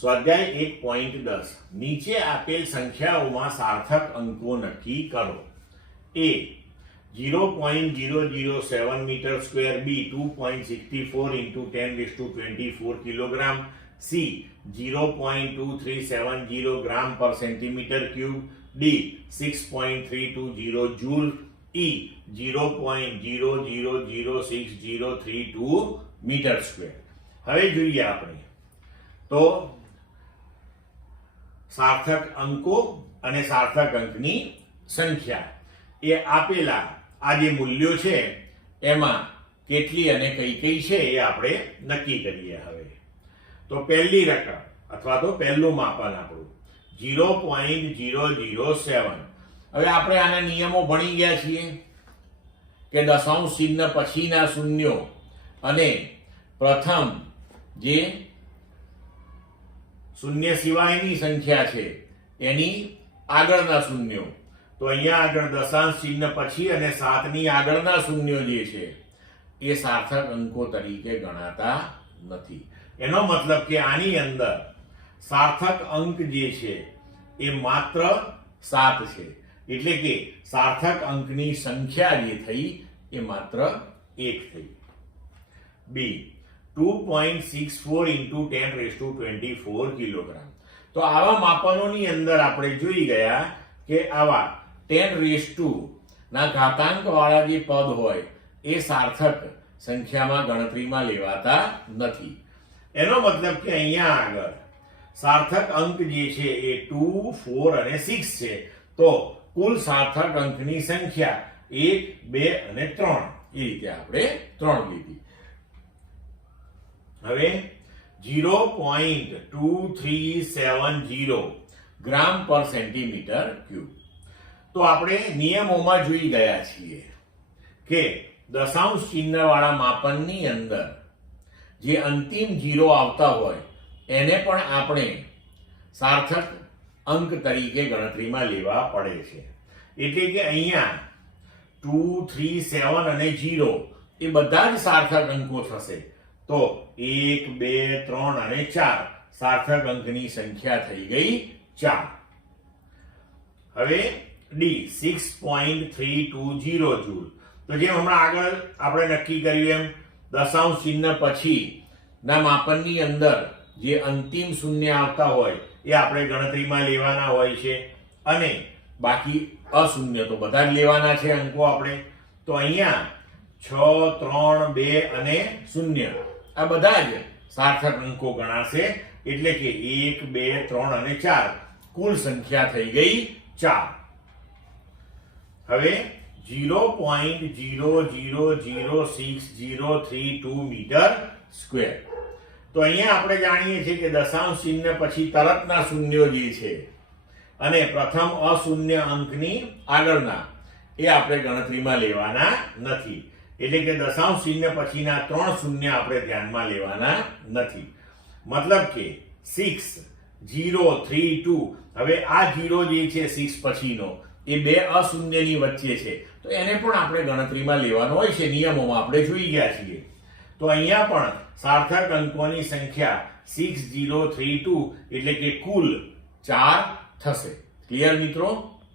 સ્વાધ્યાય 1.10 નીચે આપેલ સંખ્યાઓમાં સાર્થક અંકો નક્કી કરો. a 0.007 metre square, b 2.64 into 10⁻24 kilogram, c 0.2370 gram પર centimetre cube, d 6.320 joule, e 0.000632 metre square. હવે જોઈએ આપણે તો સાર્થક અંકો અને સાર્થક અંકની સંખ્યા એ આપેલા આ જે મૂલ્યો છે એમાં કેટલી અને કઈ કઈ છે એ આપણે નક્કી કરીએ. હવે તો પહેલી રકમ અથવા તો પહેલું માપન આપણું 0.007. હવે આપણે આના નિયમો ભણી ગયા છીએ કે દશાંશ ચિહ્ન પછીના શૂન્યો અને પ્રથમ જે શૂન્ય સિવાયની સંખ્યા છે એની આગળના શૂન્યો. તો અહીંયા આગળ દશાંશ ચિહ્ન પછી અને 7 ની આગળના શૂન્યો જે છે એ સાર્થક અંકો તરીકે ગણાતા નથી. એનો મતલબ કે આની અંદર સાર્થક અંક જે છે એ માત્ર 7 છે. એટલે કે સાર્થક અંકની સંખ્યા જે થઈ એ માત્ર 1 થઈ. b 2.64 into 10⁻24 kilogram. તો આવા માપનોની અંદર આપણે જોઈ ગયા કે આવા 10 ના ઘાતાંક વાળા જે પદ હોય એ સાર્થક સંખ્યામાં ગણતરીમાં લેવાતા નથી. એનો મતલબ કે અહીંયા આગળ સાર્થક અંક જે છે એ 2, 4 અને 6 છે. તો કુલ સાર્થક અંકની સંખ્યા 1, 2 અને 3 એ રીતે આપણે 3 લીધી. હવે 0.2370 ગ્રામ પર સેન્ટીમીટર ક્યુબ. તો આપણે નિયમોમાં જોઈ ગયા છીએ કે દશાંશ ચિહ્ન વાળા માપનની અંદર જે અંતિમ 0 આવતા હોય એને પણ આપણે સાર્થક અંક તરીકે ગણતરીમાં લેવા પડે છે. એટલે કે અહીંયા 2, 3, 7 અને 0 એ બધા જ સાર્થક અંકો થશે. તો 1, 2, 3 અને 4 સાર્થક અંકની સંખ્યા થઈ ગઈ 4. હવે d 6.320 જૂલ. તો જેમ હમણાં આગળ આપણે નક્કી કર્યું એમ દશાંશ ચિહ્ન પછી ના માપનની અંદર જે અંતિમ શૂન્ય આવતા હોય એ આપણે ગણતરીમાં લેવાના હોય છે અને બાકી અશૂન્ય તો બધા જ લેવાના છે અંકો આપણે. તો અહીંયા 6, 3, 2 અને 0 આ બધા જ સાર્થક અંકો ગણાશે. એટલે કે 1, 2, 3 અને 4 કુલ સંખ્યા થઈ ગઈ 4. હવે 0.000632 મીટર સ્ક્વેર. તો અહીંયા આપણે જાણીએ છીએ કે દશાંશ ચિહ્ન પછી તરતના શૂન્યો જે છે અને પ્રથમ અશૂન્ય અંકની આગળના એ આપણે ગણતરીમાં લેવાના નથી. એટલે કે દશાંશ ચિહ્ન પછીના 3 શૂન્ય આપણે ધ્યાનમાં લેવાના નથી. મતલબ કે 6, 0, 3, 2. હવે આ 0 જે છે 6 પછીનો એ બે અશૂન્યની વચ્ચે છે તો એને પણ આપણે ગણતરીમાં લેવાનો હોય છે. નિયમોમાં આપણે જોઈ ગયા છીએ. તો અહીંયા પણ સાર્થક અંકોની સંખ્યા 6032 એટલે કે કુલ 4 થશે. ક્લિયર મિત્રો?